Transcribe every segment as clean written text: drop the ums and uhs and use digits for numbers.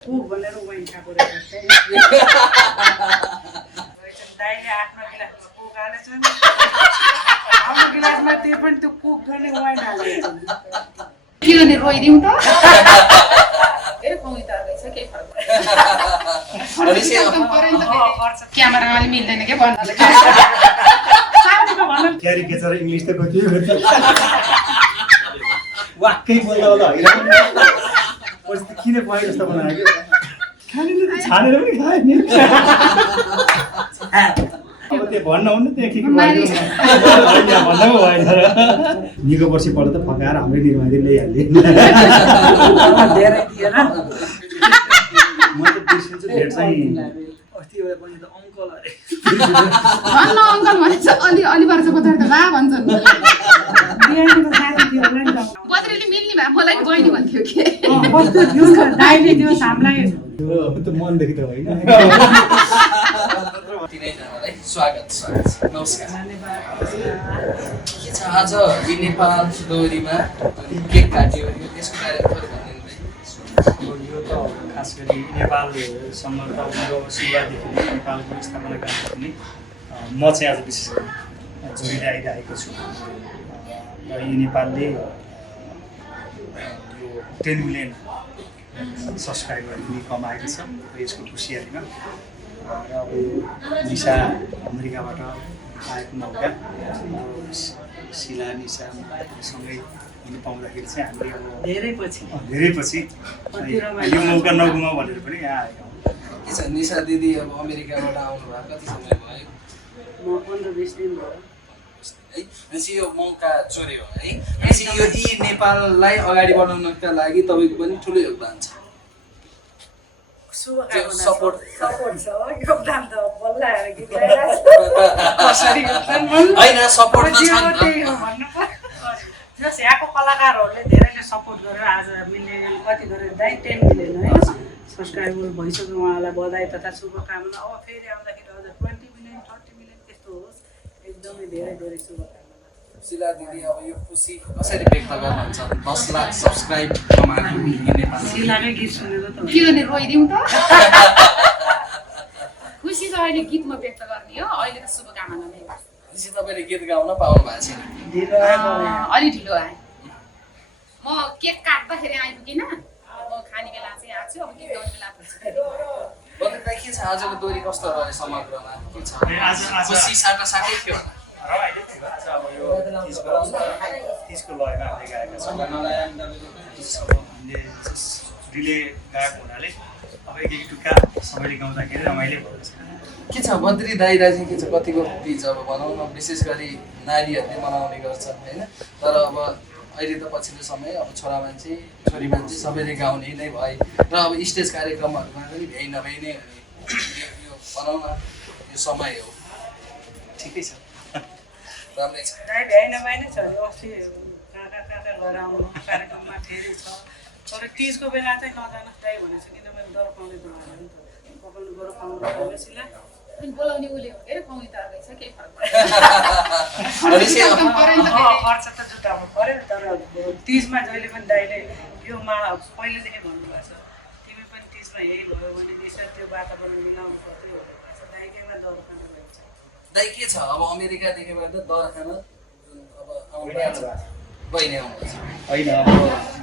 Cook भनेर wine खाएको रहेछ दाइले आफ्नो गिलासमा कुक हालेछन् आफ्नो गिलासमा त्यो पनि त्यो कुक गर्ने वाइन हालेछन् के गर्ने रोइदिउँ त ए कमी त रहेछ के फरक क्यामेरा अलि मिल्दैन के भन्नाले क्यारिकेचर इङ्ग्लिस त कति वाक्कै बोल्दा होला होइन पछि त किन खुवाइ जस्तो बनायो खाने छानेर पनि खाए नि अब त्यो भन्न हुन्न त्यहाँ के भन्दा पो भएन र निको वर्षी पल्ट त फकाएर हाम्रै निर्माणले ल्याइहाल्ने धेरै दिएन म त बिर्सिन्छु भेट चाहिँ अस्ति एउटा पनि त अङ्कल अरे भन्न अङ्कल भनेछ अलि वर्ष पछाडि त बा भन्छन् बिहानीको साथी थियो होला नि त बद्रीले मिल्ने भए मलाई बहिनी भन्थ्यो के कस्तो थियो नि दाइले त्यो हामीलाई त्यो मनदेखि त होइन तिनैजनालाई स्वागत नमस्कार के छ आज नेपाल दोहोरीमा केक काट्यो त्यसको कार्यक्रम यो त खास गरी नेपालसँग त मेरो सुरुवातदेखि नै नेपालको स्थापना कार्यक्रम नै म चाहिँ आज विशेष गरी जोडिँदै आइरहेको छु र यो नेपालले यो 10 मिलियन सब्सक्राइबर पनि कमाएको छ र यसको खुसियालीमा र अब निशा अमेरिकाबाट आएको मौका शिला निशा सँगै हुनु पाउँदाखेरि चाहिँ हामीले अब धेरै पछि यो मौका नगुमाऊ भनेर पनि यहाँ आएको के छ निशा दिदी अब अमेरिकाबाट आउनुभयो कति समय भयो म 15-20 दिन भयो है भनेपछि यो मौका चोर्यो है भनेपछि यो नेपाललाई अगाडि बढाउनका लागि तपाईँको पनि ठुलो योगदान छ सपोर्ट छ योगदान त बल्ल आएर गीत गाइरहेको होइन सपोर्ट त छ नि त जस यहाँको कलाकारहरूले धेरैले सपोर्ट गरेर आज मिलियन कति गरेर दाइ 10 मिलियन होइन सब्सक्राइबर भइसक्यो उहाँलाई बधाई तथा शुभकामना अब फेरि आउँदाखेरि अझ 20 मिलियन 30 मिलियन त्यस्तो होस् एकदमै धेरै शुभकामना शिला दिदी अब यो खुसी कसरी व्यक्त गर्नुहुन्छ 10 लाख सब्सक्राइब कमाएको नेपाल शिलाकै गीत सुनेर त के गर्ने रोइदिउँ त खुसी छ अहिले गीतमा व्यक्त गर्ने हो अहिले त शुभकामना नै खुसी तपाईँले गीत गाउन पाउनु भएको छैन ढिलो आएको अलि ढिलो आएँ म केक काट्दाखेरि आइपुगिनँ म खाने बेला चाहिँ आएको छु अब गीत गाउने बेला पुग्छ बद्रीलाई के छ आजको दोहोरी कस्तो रह्यो समग्रमा के छ खुसी साटासाटै थियो र अहिले थियो आज अब यो 30को लयमा हामीले गाएका छौँ हामीले रिले गाएको हुनाले अब एक टुक्का सबैले गाउँदाखेरि रमाइलो भएको छ के छ बद्री दाइरा चाहिँ के छ कतिको तिज अब भनौँ न विशेष गरी नारीहरूले मनाउने गर्छन् होइन तर अब अहिले त पछिल्लो समय अब छोरा मान्छे छोरी मान्छे सबैले गाउने नै भए र अब स्टेज कार्यक्रमहरूमा पनि भ्याइ नभ्याइ नै हुने यो भनौँ न यो समय हो ठिकै छ राम्रै छ दाइ भ्याइ नभ्याइ नै छ अस्ति कहाँ गएर आउनु कार्यक्रममा फेरि छ तर तिजको बेला चाहिँ नजानुहोस् दाइ भनेको छ किनभने डर पाउने भएन नि त पकाउनु गएर पाउनु भएन शिला अनि बोलाउने उसले हो के अरे कमी त रहेछ केही फरक खर्च त जुटाउनु पऱ्यो तर तिजमा जहिले पनि दाइले यो पहिलेदेखि भन्नुभएको छ तिमी पनि तिजमा यही भयो भने निशा त्यो वातावरण मिलाउनु पर्थ्यो दाइकैमा डर खानु लाग्छ दाइ के छ अब अमेरिकादेखिबाट त दर खान जुन अब आउनु भएको छ बहिनी आउनुहुन्छ होइन अब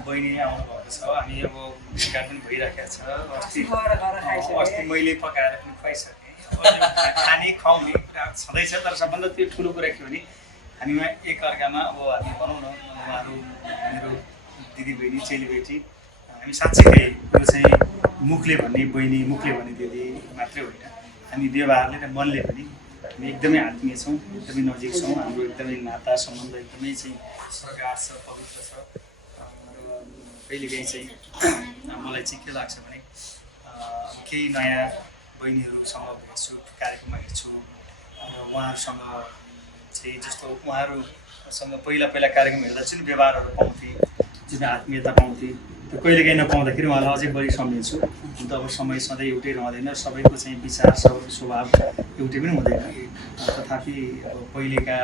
बहिनी आउनुभएको छ हामी अब भेटघाट पनि भइराखेको छ अस्ति मैले पकाएर पनि खुवाइसकेँ खाने खुवाउने कुरा छँदैछ तर सबभन्दा त्यो ठुलो कुरा के हो भने हामीमा एकअर्कामा अब हामी भनौँ न उहाँहरू मेरो दिदीबहिनी चेलीबेटी हामी साँच्चै यो चाहिँ मुखले भन्ने बहिनी मुखले भन्ने दिदी मात्रै होइन हामी व्यवहारले र मनले पनि हामी एकदमै आत्मीय छौँ एकदमै नजिक छौँ हाम्रो एकदमै नाता सम्बन्ध एकदमै चाहिँ प्रगाढ छ पवित्र छ र कहिलेकाहीँ चाहिँ मलाई चाहिँ के लाग्छ भने केही नयाँ बहिनीहरूसँग भेट्छु कार्यक्रममा हेर्छु र उहाँहरूसँग चाहिँ जस्तो उहाँहरूसँग पहिला कार्यक्रम हेर्दा जुन व्यवहारहरू पाउँथेँ जुन आत्मीयता पाउँथेँ त्यो कहिलेकाहीँ नपाउँदाखेरि उहाँलाई अझै बढी सम्झिन्छु हुन त अब समय सधैँ एउटै रहँदैन सबैको चाहिँ विचार स्वभाव एउटै पनि हुँदैन तथापि अब पहिलेका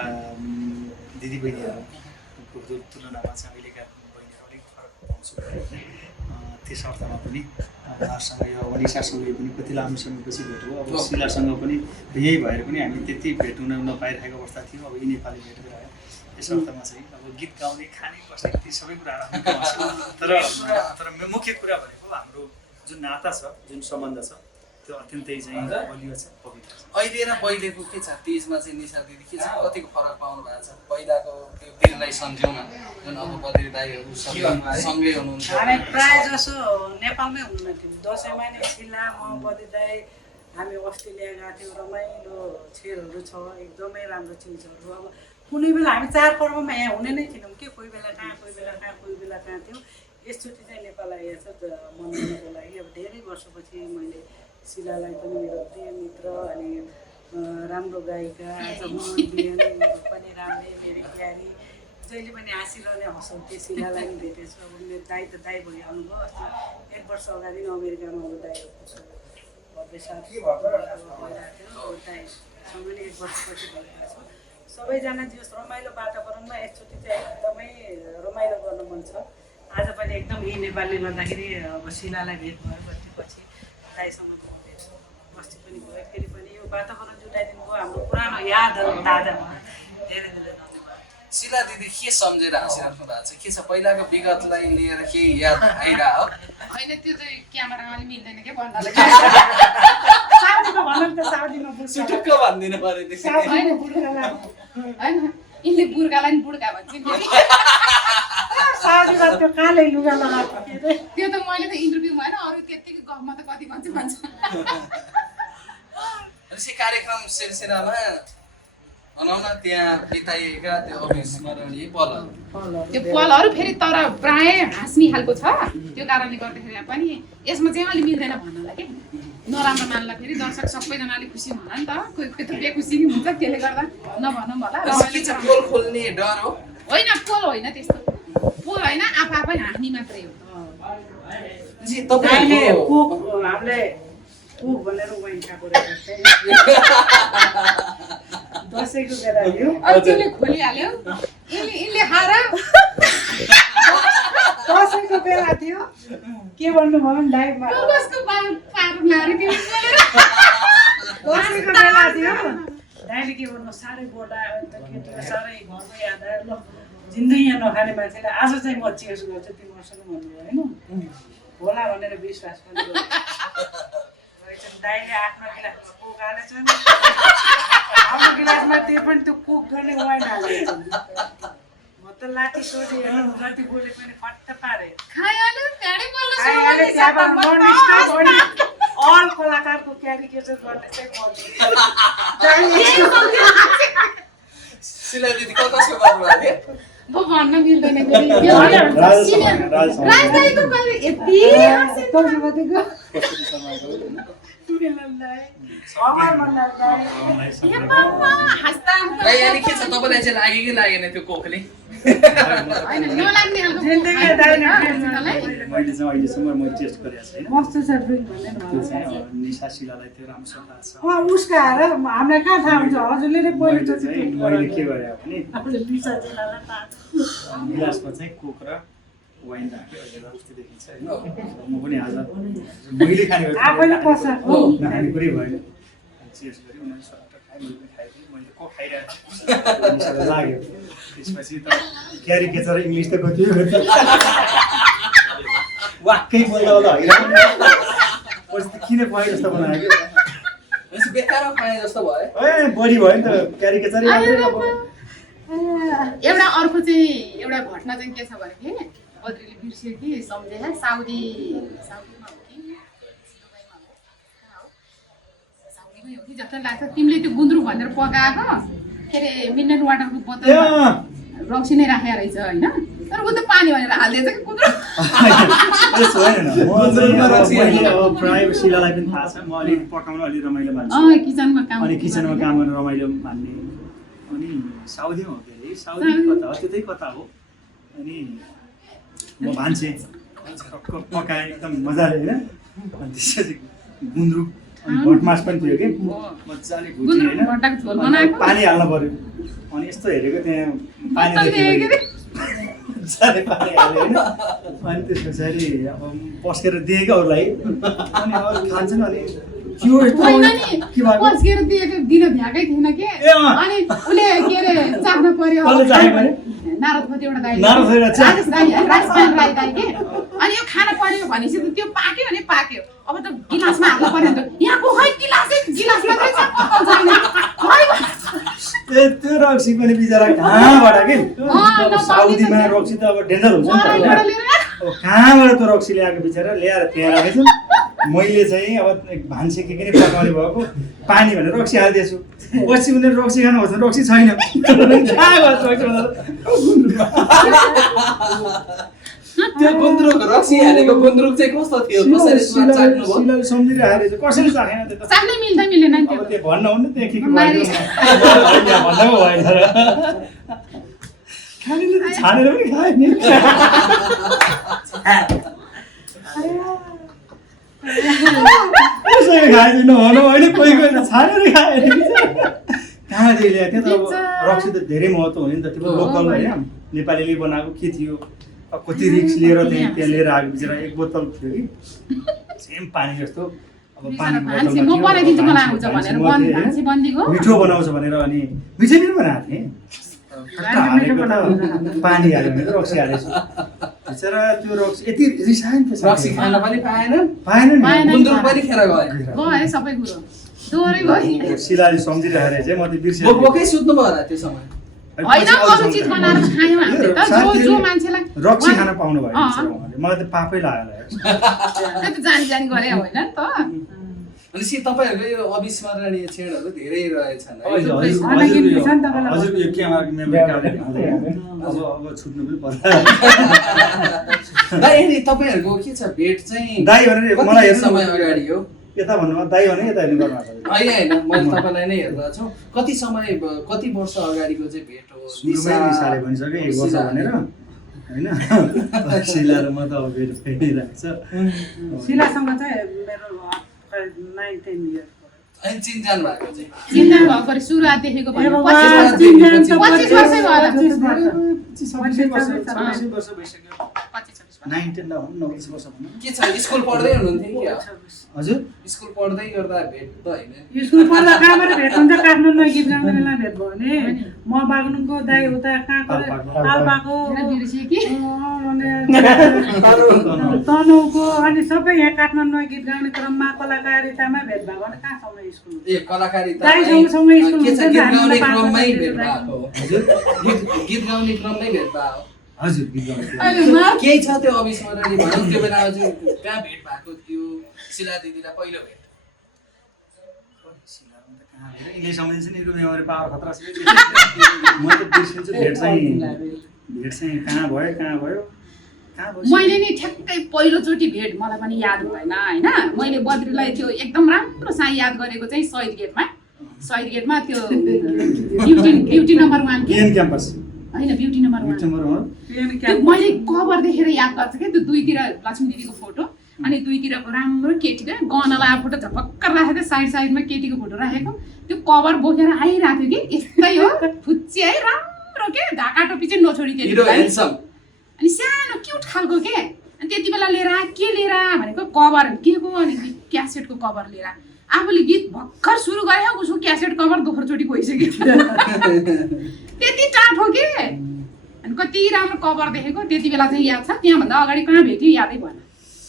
दिदीबहिनीहरूको तुलनामा चाहिँ अहिलेका बहिनीहरू अलिक फरक पाउँछु त्यस अर्थमा पनि उहाँहरूसँग यो अब निशासँग पनि कति लामो समयपछि भेट हो। अब शिलासँग पनि यही भएर पनि हामी त्यति भेट हुन नपाइरहेको अवस्था थियो। अब यी नेपाली भेट गरायो। यस अर्थमा चाहिँ अब गीत गाउने खाने बस्ने ती सबै कुराहरू तर मुख्य कुरा भनेको हाम्रो जुन नाता छ, जुन सम्बन्ध छ, त्यो अत्यन्तै चाहिँ बलियो छ, पवित्र छ। अहिले र पहिलेको के छ तिजमा चाहिँ निशा दिदी के छ कतिको फरक पाउनु भएको छ? पहिलाको त्यो दिनलाई सम्झौँ न, जुन अब बद्री दाइहरू सँगै हुनुहुन्छ। हामी प्रायः जसो नेपालमै हुनुहुन्थ्यो। दसैँमा नै शिला, म, बद्री दाइ हामी अस्ट्रेलिया गएको थियौँ। रमाइलो छेरहरू छ, एकदमै राम्रो चिजहरू। अब कुनै बेला हामी चाडपर्वमा यहाँ हुने नै थिएनौँ के, कोही बेला कहाँ, कोही बेला कहाँ, कोही बेला कहाँ थियो। यसचोटि चाहिँ नेपाल आइएको छ मनाउनको लागि। अब धेरै वर्षपछि मैले शिलालाई पनि मेरो प्रिय मित्र अनि राम्रो गायिका, आज म बिहान पनि राम्रै मेरो प्यारी जहिले पनि हाँसिरहने हँसाउँथे। शिलालाई पनि भेटेछु। अब मेरो दाइ त दाइ भइहाल्नु भयो। अस्ति 1 वर्ष अगाडि नै अमेरिकामा अब दाइहरूको भव्य साथ गइरहेको थियो। दाइसँग नै 1 वर्षपछि भइरहेको छ। सबैजना जस रमाइलो वातावरणमा यसचोटि चाहिँ एकदमै रमाइलो गर्न मन छ। आज पनि एकदम यही नेपालले गर्दाखेरि अब शिलालाई भेट भयो। पछि दाइसँग भेट अस्ति पनि भयो। फेरि पनि यो वातावरण जुटाइदिनु भयो। हाम्रो पुरानो यादहरू ताजा भयो। धेरै धेरै धन्यवाद। शिला दिदी के सम्झेर हाँसिराख्नु भएको छ? के छ पहिलाको विगतलाई लिएर केही याद आइरह? होइन त्यो चाहिँ क्यामेरामा अलि मिल्दैन क्या भन्नलाई। साउदीमा भनौँ त, साउदीमा सुटुक्क भनिदिनु पर्यो त्यसरी। होइन यिनले बुर्खालाई नि बुड्का भन्छ नि। साउदीमा त्यो कालै लुगा लगाएको के अरे। त्यो त मैले त इन्टरभ्यूमा होइन अरू त्यत्तिकै गफमा त कति भन्छ। यसै कार्यक्रम सिलसिलामा भनौँ न त्यहाँ बिताइएका त्यो अविस्मरणीय पलहरू। त्यो पलहरू फेरि तर प्राय हाँस्ने खालको छ। त्यो कारणले गर्दाखेरि पनि यसमा चाहिँ अलि मिल्दैन भन्नलाई के। नराम्रो मान्ला फेरि दर्शक सबैजनाले खुसी हुन्न नि त। कोही कोही त बेखुसी नि हुन्छ। त्यसले गर्दा नभनौँ होला। पोल खोल्ने डर हो? होइन पोल होइन त्यस्तो। पोल होइन आफै हाँस्ने मात्रै हो। जी दाइले तपाईको कुक हामीले कुक भनेर वाइन खाएको रहेछ। दसैँको बेला यो त्यसले खोलिहाल्यो। यिनले खाएर दसैँको बेला थियो। के भन्नु भयो भने दाइमा कसको पार लाएर के दसैँको बेला थियो। दाइले के भन्नु साह्रै बोलायो अन्त केटीको साह्रै घरको याद आयो। ल जिन्दगी यहाँ नखाने मान्छेले आज चाहिँ म चेस गर्छु तिमीहरूसँग भन्नुभयो होइन। होला भनेर विश्वास पनि गर्यो। दाइले आफ्नो गिलासमा कोक हालेछ नि। आफ्नो गिलासमा त्यो पनि त्यो कुक गर्ने वाइन हालेछ। म त लाठी सोधेँ जति बोले पनि फट्ट पारे। खाइहाल्यो त्यहाँडै बोल्नु सुरु अहिले गर्दैछ। त्यहाँबाट ननस्टप अनि अल कलाकारको क्यारिकेचर गर्ने चाहिँ शिला दिदी कसको गर्नुभएको थियो? म भन्न मिल्दैन फेरि। राजदाइको कहिले यति हाँस्दा दाइ अनि के छ तपाईँलाई चाहिँ लाग्यो कि लागेन त्यो कोकले? होइन यो लाग्ने खालको मैले चाहिँ अहिलेसम्म मैले टेस्ट गरेको छैन। मस्तो छ ड्रिङ्क भन्ने त्यो चाहिँ निशा शिलालाई त्यो राम्रोसँग थाहा छ। उसका हार हामीलाई कहाँ थाहा हुन्छ? हजुरले नै पहिलोचोटि मैले के गरेँ भने आफूले लिसा जिल्लालाई थाहा छ। गिलासमा चाहिँ कोक र वाइन राख्यो। अहिले जस्तो देखिन्छ होइन। म पनि आज मैले खाने आफैले पस्छ। खाने कुरै भएन। चेस गऱ्यो उनीहरूले सट्ट खायो। मैले पनि खाइदिएँ। मैले कोक खाइरहेको थिएँ। निशालाई लाग्यो। त्यसपछि त क्यारिकेचर इङ्ग्लिस त कति वाक्कै बोल्दा होला होइन। पछि त किन पाएँ जस्तो बनायो कि बेकार खाए जस्तो भयो। ए बढी भयो नि त क्यारिकेचरै मात्रै। अब एउटा अर्को चाहिँ एउटा घटना चाहिँ के छ भने कि बद्रीले बिर्स्यो कि सम्झे साउदीमा हो कि दुबईमा हो कहाँ हो साउदीमै हो कि जस्तो लाग्छ। तिमीले त्यो गुन्द्रुक भनेर पकाएको के अरे मिनरल वाटरको बोतल रक्सी नै राखेको रहेछ होइन। तर ऊ त पानी भनेर हालिदिएछ कि गुन्द्रुक। अब प्रायः शिलालाई पनि थाहा छ। म अलिक पकाउन अलिक रमाइलो मान्छु। किचनमा काम अनि किचनमा काम गर्न रमाइलो मान्ने। अनि साउदीमा हो के अरे? साउदी कता हो? त्यतै कता हो? अनि म भान्से पकाएँ एकदम मजाले होइन। अनि त्यसपछि गुन्द्रुक अनि भटमास पनि थियो कि मजाले भुटेँ होइन। पानी हाल्नु पर्यो। अनि यस्तो हेरेको त्यहाँ पानी देखेको साह्रै पानी हाल्यो होइन अनि त्यस पछाडि अब पस्केर दिएँ क्या अरूलाई अनि अरू खान्छन् अनि त्यो यस्तो होइन के नि भएको पस्केर दिएको दिन भ्याएकै थिएन के ए अँ। अनि उसले के अरे चाख्न पर्यो कसले चाखेको अरे? नारदपति एउटा दाइ नारदपति एउटा चा- राजेश दाइ है, राजपाल राई दाइ के अनि यो खान पर्यो भनेपछि त त्यो पाक्यो भने पाक्यो अब त गिलासमा हाल्नु पर्यो नि त यहाँको खै गिलास मात्रै छ कपाल छैन खै त्यो रक्सी पनि बिचरा कहाँबाट के नपाउने साउदीमा त रक्सी त अब डेन्जर हुन्छ नि मलाई त एउटा लिएर आएर अब कहाँबाट त्यो रक्सी ल्याएको बिचरा ल्याएर त्यहाँ राखेछ मैले चाहिँ अब भान्से के पनि पकाउने भएको पानी भनेर रक्सी हालिदिएछु पछि उनीहरू रक्सी खानु खोज्छ रक्सी छैन कहाँ गयो रक्सी भन्दा त्यो गुन्द्रुक रक्सी हालेको गुन्द्रुक चाहिँ कस्तो थियो कसरी स्वाद चाख्नुभयो सिलाले सम्झिरहेको रहेछ कसैले चाखेन त्यो त चाख्नै मिल्दै मिलेन नि अब त्यो त्यो भन्न हुन्न त्यो के मारी। भन्दा पो भएन र खानेले त छानेर पनि खाए नि कसैले खाएछ नभनौँ होइन कोही कोही त छानेर खाए कहाँदेखि ल्यायो त्यो त अब रक्सी त धेरै महत्त्व हुने नि त त्यो लोकल होइन नेपालीले बनाएको के थियो अब कति रिक्स लिएर त्यहाँ लिएर आएको बिचरा एक बोतल थियो कि सेम पानी जस्तो अब पानीको भान्सी बोतलमा म थियो, बनाइदिन्छु मलाई भान्सी- आउँछ भनेर भान्सी म भान्सी बन्दीको मिठो बनाउँछ भनेर अनि मिठै पनि बनाएको थिएँ खट्टा हालेको त पानी हाल्यो भने त रक्सी हालेछु बिचरा त्यो रक्सी यति रिसायो नि त्यो रक्सी खान पनि पाएन पाएन नि पाएन। गुन्द्रुक पनि खेर गयो गयो है सबै कुरो दोहोरै भयो शिलाले सम्झिरहेको रहेछ म त बिर्सेँ बोकै सुत्नु भयो होला त्यो समय होइन अरू चिज बनाएर खायौँ हामीले त जो मान्छेलाई रक्सी खान पाउनु भयो अँ। बिचरा उहाँले। मलाई त पापै लाग्यो त्यो त जानी जानी गरे होइन नि त अनि तपाईँहरूको यो अविस्मरणीय क्षणहरू धेरै रहेछन् है। हजुरको यो क्यामेराको मेमोरी कार्डले अब छुट्नु पनि पर्ला दाइ अनि तपाईँहरूको के छ भेट चाहिँ दाइ भनेर कति मलाई हेर्नु समय अगाडि हो यता भन्नु दाइ भने यता हेर्नु गर्नु होइन होइन मैले तपाईँलाई नै हेर्दा छु कति समय कति वर्ष अगाडिको चाहिँ भेट हो सुरुमै निसाले भनिसक्यो एक वर्ष भनेर होइन शिला र म त अब भेट भइरहेको छ शिलासँग चाहिँ मेरो 9-10 इयर्स अनि चिनजान भएको चाहिँ चिन्ता भएको पऱ्यो सुरुवात देखेको ए भयो बाबा, 25 चिन्जान त 25 वर्षै भयो होला। 26 वर्ष भइसक्यो 9-10 नभन्नु 9 वर्ष भन्नु के छ स्कुल पढ्दै हुनुहुन्थ्यो कि हजुर स्कुल पढ्दै गर्दा भेट त होइन स्कुल पढ्दा कहाँबाट भेट हुन्छ काठमाडौँ गीत गाउने बेला भेट भयो भने म बाग्लुङको दाइ उता कहाँको आल्पाको बिर्सियो कि तनहुको अनि सबै यहाँ काठमाडौँ गीत गाउने क्रममा कलाकारितामा भेट भएको भने कहाँसम्म स्कुल ए कलाकारिता दाइ सँगसँगै स्कुल के छ हुन्थ्यो गीत नि, गाउने हामीलाई क्रममै पाँच भेट वर्ष भएको हो गीत गाउने क्रममै भेट भएको हजुर गीत गाउने अहिले म केही छ त्यो अविस्मरणीय भनौँ त्यो बेलामा चाहिँ कहाँ भेट भएको थियो शिला दिदीलाई पहिलो भेट यिनले सम्झिन्छ नि मेरो मेमोरी पावर खतरा छ म त बिर्सिन्छु भेट चाहिँ कहाँ भयो मैले नि ठ्याक्कै पहिलोचोटि भेट मलाई पनि याद भएन होइन मैले बद्रीलाई त्यो एकदम राम्रोसँग याद गरेको चाहिँ शहीद गेटमा त्यो ब्युटी नम्बर 1 के केएन क्याम्पस होइन ब्युटी नम्बर 1 त्यो मैले कभर देखेर याद गर्छु क्या त्यो दुईतिर लक्ष्मी दिदीको फोटो अनि दुईतिरको राम्रो केटी क्या गहनालाई फोटो झपक्क राखेको थियो साइडमा केटीको फोटो राखेको त्यो कभर बोकेर आइरहेको थियो कि यस्तै हो फुच्ची है राम्रो के ढाका टोपी चाहिँ नछोडी हिरो त्यति ह्यान्डसम अनि सानो क्युट खालको के अनि त्यति बेला लिएर के लिएर भनेको कभर के को अनि क्यासेटको कभर लिएर आफूले गीत भर्खर सुरु गरे उसको क्यासेट कभर दोस्रोचोटि गइसक्यो त्यति टाठो के अनि कति राम्रो कभर देखेको त्यति बेला चाहिँ याद छ त्यहाँभन्दा अगाडि कहाँ भेट्यो यादै भएन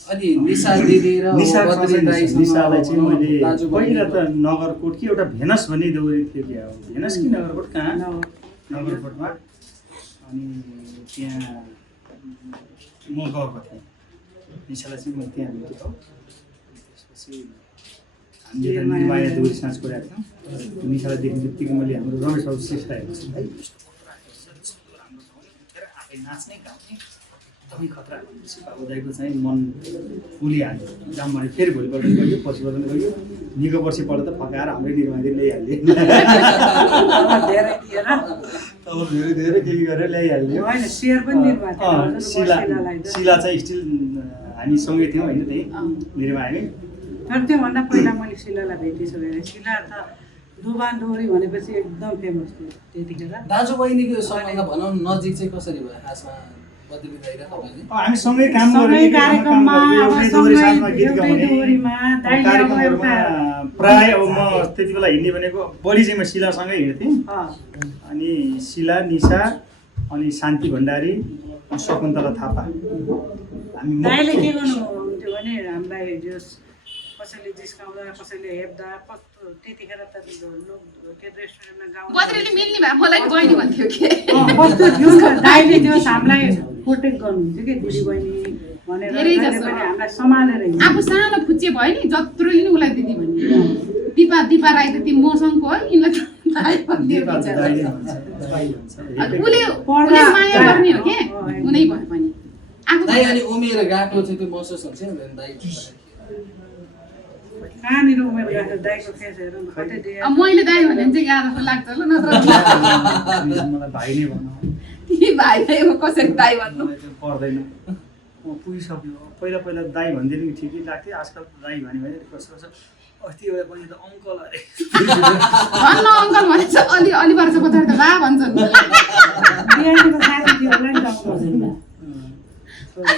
अनि निशा दिदी र निशालाई चाहिँ मैले पहिला त नगरकोट कि एउटा भेनस भन्ने दौरी थियो क्या भेनस कि नगरकोट कहाँ नगरकोटमा अनि त्यहाँ म गएको थिएँ निशालाई चाहिँ मैले त्यहाँ भेटेको त्यसपछि हामीले त माया दौरी साँझ गरेको थियौँ निशालाई देख्ने बित्तिकै मैले हाम्रो रमेश बाबु श्रेष्ठ हेर्छु है आफै नाच्ने गाउने एकदमै खतरा भनेपछि बाबु दाइको चाहिँ मन फुलिहाल्यो राममाले फेरि भोलिपल्ट गयो पर्सिपल्ट पनि गयो निको पर्सिपल्ट त फकाएर हाम्रै निर्माणले ल्याइहाल्यो अब धेरै के गरेर ल्याइहाल्यो शिला चाहिँ स्टिल हामी सँगै थियौँ होइन त्यही निर्माणमै तर त्योभन्दा पहिला मैले शिलालाई भेटिसकेँ शिला त दोबान डोरी भनेपछि एकदम फेमस थियो त्यतिखेर दाजु बहिनीको सम्बन्ध भनौँ नजिक चाहिँ कसरी भयो खासमा बद्री दाइ र तपाईँले हामी सँगै काम सँगै गरेको कार्यक्रममा अब एउटै दोहोरी सँगै साथमा गीत एउटै गाउने दोहोरीमा दाइले अब कार्यक्रमहरूमा एउटा प्राय अब म त्यति बेला हिँड्ने भनेको बढी चाहिँ म शिलासँगै हिँड्थेँ अँ, अनि शिला निशा अनि शान्ति भण्डारी अनि शकुन्तला थापा हामी दाइले मुख्य- के गर्नुहुन्थ्यो भने हामीलाई जस कसैले जिस्काउँदा कसैले हेप्दा कस्तो त्यतिखेर त लोक के रेस्टुरेन्टमा गाउँ बद्रीले मिल्ने भए मलाई नि बहिनी भन्थ्यो के कस्तो थियो नि त, दाइले त्यो हामीलाई प्रोटेक्ट गर्नुहुन्थ्यो कि दिदी बहिनी भनेर धेरै दाइले जसो। पनि हामीलाई सम्हालेर हिँड्नु। आफू सानो फुच्चे भयो नि जत्रोले नि उसलाई दिदी भन्ने दिपा राई त त्यो मसँगको हो यिनलाई त दाइ भन्थ्यो नेपाल बिचरा। दाइले भन्छ, दाइ भन्छ। अनि उसले माया गर्ने हो के कुनै भए पनि आफू दाइ अनि उमेर गएको चाहिँ त्यो महसुस हुन्छ नि भने दाइ कहाँनिर उमेर गएको दाइको फेसहरू कतै दिए अब मैले दाइ भने चाहिँ याद जस्तो लाग्छ ल नत्र मलाई भाइ नै भनौँ ती भाइ नै हो कसरी दाइ भन्नु मलाई त्यो पर्दैन म पुगिसक्यो पहिला पहिला दाइ भन्दै पनि ठिकै लाग्थ्यो आजकल दाइ भन्यो भने कसो कसो अस्ति एउटा पनि त अङ्कल अरे भन्न अङ्कल भने चाहिँ अलि वर्ष पछाडि त बा भन्छन् बिहानीको साथी थियो होला नि गाउँमा।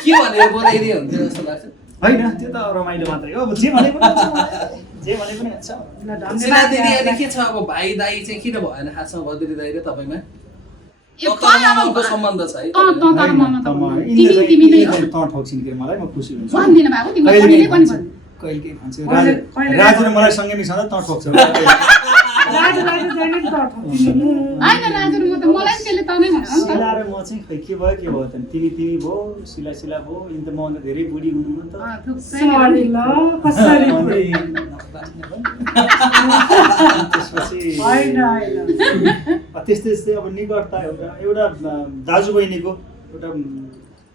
के भनेर बोलाइदियो हुन्थ्यो जस्तो लाग्छ होइन त्यो त रमाइलो मात्रै हो अब जे भने पनि हुन्छ मलाई। जे भने पनि हुन्छ ल, धन्यवाद सिला दिदी यार। अहिले के छ अब भाइ दाइ चाहिँ किन भएन खासमा बद्री दाइ र तपाईँमा यो तपाईँको सम्बन्ध छ है त तर ममा त यिनले तिमी नै हो चाहिँ तँ ठोक्छिन् कि मलाई म खुसी हुन्छु भन्दिनँ बाबु तिमीलाई कहिले पनि भन्नु कहिले भन्छु कहिले- राजु र मलाई सँगै मिसाउँदा तँ ठोक्छौ राजुलाई त जहिले पनि तर्फ दिनु। होइन राजु म त मलाई पनि त्यसले तनै भन्छ नि त शिला र म चाहिँ खै के भयो त तिमी भयो शिला शिला भयो यिनी त मभन्दा धेरै बुढी हुनु त थुप्रै सरी ल, कसरी अनि त्यसपछि होइन होइन त्यस्तै त्यस्तै अब निकटता एउटा दाजु बहिनीको एउटा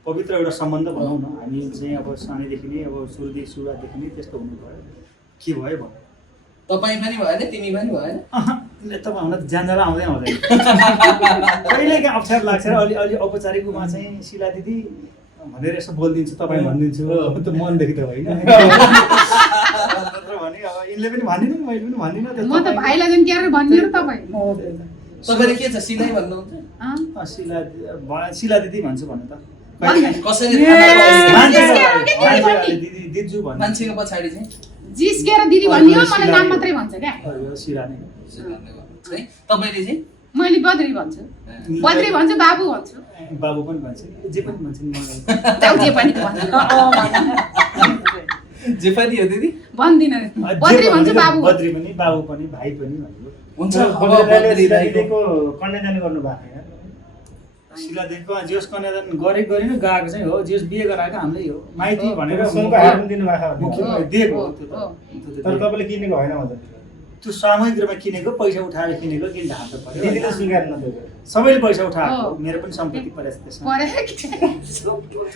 पवित्र एउटा सम्बन्ध भनौँ न हामी चाहिँ अब सानैदेखि नै अब सुरुदेखि नै त्यस्तो हुनु भयो के भयो भन्नु तपाईँ पनि भएन तिमी पनि भएन तपाईँ हुन त ज्यानजाला आउँदै आउँदैन कहिले काहीँ अप्ठ्यारो लाग्छ र अलि औपचारिक रूपमा चाहिँ शिला दिदी भनेर यसो बोलिदिन्छु तपाईँ भनिदिन्छु त्यो मनदेखि त होइन नत्र भने अब यिनले पनि भनिदिनु मैले पनि भनिदिनँ त्यो म त भाइलाई झन् क्यारे भनिदियो र तपाईँ तपाईँले के छ सिलाइ भन्नुहुन्छ अँ? शिला दिदी भन्छु भन्नु त कसैले ए, दिजु भन्नु मान्छेको पछाडि चाहिँ जिस्केर दिदी भन्ने हो मलाई नाम मात्रै भन्छ क्या शिला नै है तपाईँले चाहिँ मैले बद्री भन्छु बद्री भन्छु बाबु भन्छु बाबु पनि भन्छ जे पनि भन्छ नि मलाई जाऊ जे पनि त भन्छु जे पनि हो दिदी भन्दिनँ बद्री भन्छु बाबु भन्छु बद्री पनि बाबु पनि भाइ पनि भन्नु हुन्छ अब बद्री बद्री दाइको दाइको कन्यादान गर्नु भएको छैन शिलादेवीको जेस कन्यादान गरेन गएको चाहिँ हो जेस बिहे गराएको हाम्रै हो माइती भनेर मुख्य दिएको हो त्यो त तर तपाईँले किनेको होइन म त त्यो सामूहिक रूपमा किनेको पैसा उठाएर किनेको किन ढाँट पर्यो दिदीले स्वीकार नदिएको सबैले पैसा उठाएको हो। मेरो पनि सम्पत्ति परेछ त्यसमा परे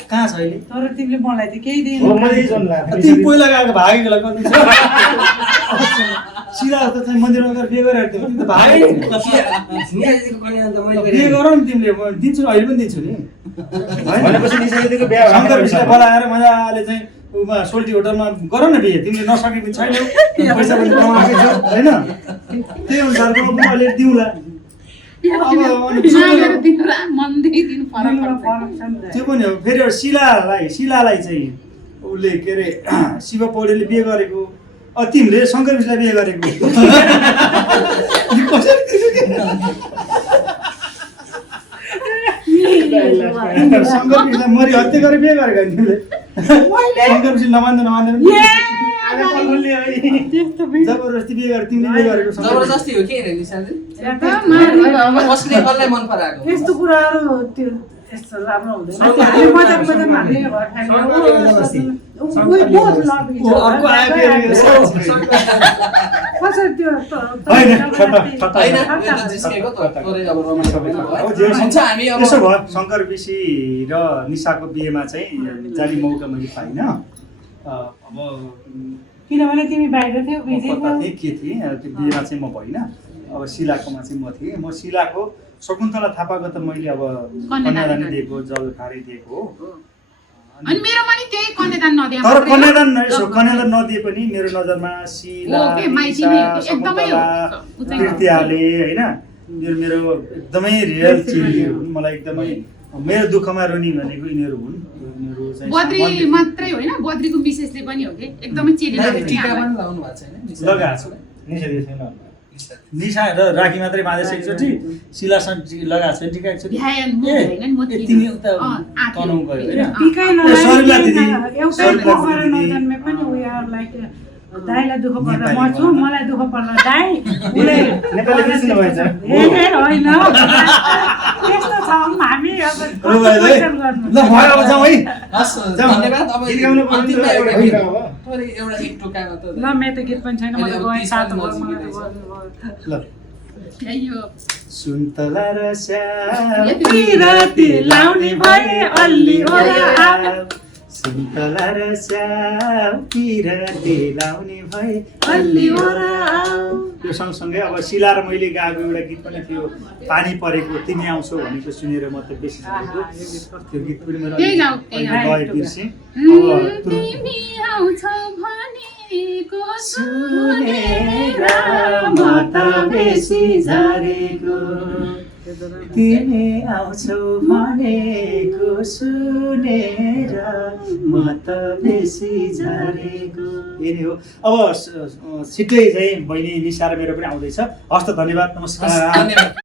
कहाँ छ अहिले तर तिमीले मलाई त केही हो दिएन मैले यही जन लाग्यो तिमी पहिला गएको भागेकोलाई कति छ सिधा त चाहिँ मन्दिरमा गएर बिहे गरेर तिमी त भागै बिहे गर नि तिमीले म दिन्छु अहिले पनि दिन्छु नि भनेपछि निशादिदीको बिहा शङ्कर विषयलाई बोलाएर मजाले चाहिँ उमा सोल्टी होटलमा गर न बिहे तिमीले नसके पनि छैनौ पैसा पनि कमाएकै छौ होइन त्यही अनुसारको पनि अलिअलि दिउँला मागेर दिनु र मनदेखि दिनु फरक फरक पर्छ छ नि त। त्यो पनि हो फेरि एउटा शिलालाई चाहिँ उसले के अरे शिव पौडेलले बिहे गरेको तिमीले शङ्कर विषयलाई बिहे गरेको कसरी दिनु के? शङ्कर विषयलाई मरि हत्या गरेर बिहे गरेको नि तिमीले शङ्कर विषय नमान्दा त्यस्तो बिस- जबरजस्ती बिहे गरेर तिमीले बिहे गरेको शङ्कर विषय। जबरजस्ती हो के निशादी मार्नु भयो कसले कसलाई मन पराएको यस्तो कुराहरू त्यो यस्तो राम्रो हुँदैन हामी मजाक मजाकमा हामीले घर ऊ अर्को आयो फेरि कसरी त्यो होइन, ठट्टा, ठट्टा। होइन यो त जिस्केको त थोरै अब रमाइलो भयो। हुन्छ हामी अब त्यसो भयो शङ्कर विषी र निशाको बिहेमा चाहिँ जाने मौका मैले पाइनँ अब किनभने तिमी बाहिर थियौ म बिजी कता थियौ थिएँ के थिएँ त्यो बिहेमा चाहिँ म भइनँ अब शिलाकोमा चाहिँ म थिएँ म शिलाको शकुन्तला थापाको त मैले अब कन्यादान दिएको जल खारै दिएको हो अनि मेरोमा नि त्यही कन्यादान नदिए तर कन्यादान यसो कन्यादान नदिए पनि मेरो नजरमा शिला ओके, माइती निशा, नै हो, एकदमै हो। शकुन्तला, कृत्याले होइन मेरो एकदमै रियल चिजहरू हुन् मलाई एकदमै मेरो दुःखमा रुनी भनेको यिनीहरू हुन्। यिनीहरू चाहिँ बद्री सामान्य- मात्रै होइन बद्रीको विशेषले पनि हो कि एकदमै चेली नानी लाग्छ टिका नि पनि लाउनु भएको छैन लगाएको छु निषेध छैन निशा र राखी मात्रै बाँधेछ एकचोटि शिलासन लगाएको छ टिका एकचोटि भ्याएन म होइन नि, म ए, तिमी तिमी उता आँट्यो। तनहुँ गयो होइन टिकै सरिला दिदी, एउटै सरिला पोखरा दिदी। नजन्मे पनि उयोहरूलाई दाइलाई दुःख पर्दा म छु नेपालीमा। मलाई दुःख पर्दा दाइ उसले नेपाली बुझ्नु भएछ? होइन त्यस्तो छ हामी अब ओ भाइ, भाइ। क्वेसन गर्नु ल भयो अब जाउँ है हस् जाउँ। धन्यवाद। अब गीत गाउनु पर्यो नि त, अन्तिममा एउटा एउटा गीत गीत गाउँ। थोरै एउटा एक टोकामा त ल मेरो त गीत पनि छैन अहिले मैले अब गएँ 30 सात साल भयो मलाई त नजिकै गर्नुभयो। ल यो सुन्तला र स्याउ यति पिराती लाउने भए अलि ओरा सुन्तला र स्याउ पिराती लाउने भए अलि ओरा यो सँगसँगै अब शिला र मैले गाएको एउटा गीत पनि थियो पानी परेको तिमी आउँछौ भनेको सुनेर म त बेसी झरेको त्यो गीत पनि मैले त्यही गाउँ, त्यही अहिले गाउँ। गए बिर्सेँ अब तिमी आउँछौ भनेको सुनेर म त बेसी झरेको तिमी आउँछौ भनेको सुनेर म त बेसी झरेको यही हो। अब छिट्टै चाहिँ बहिनी निशा र मेरो पनि आउँदैछ। हस्त धन्यवाद नमस्कार। धन्यवाद।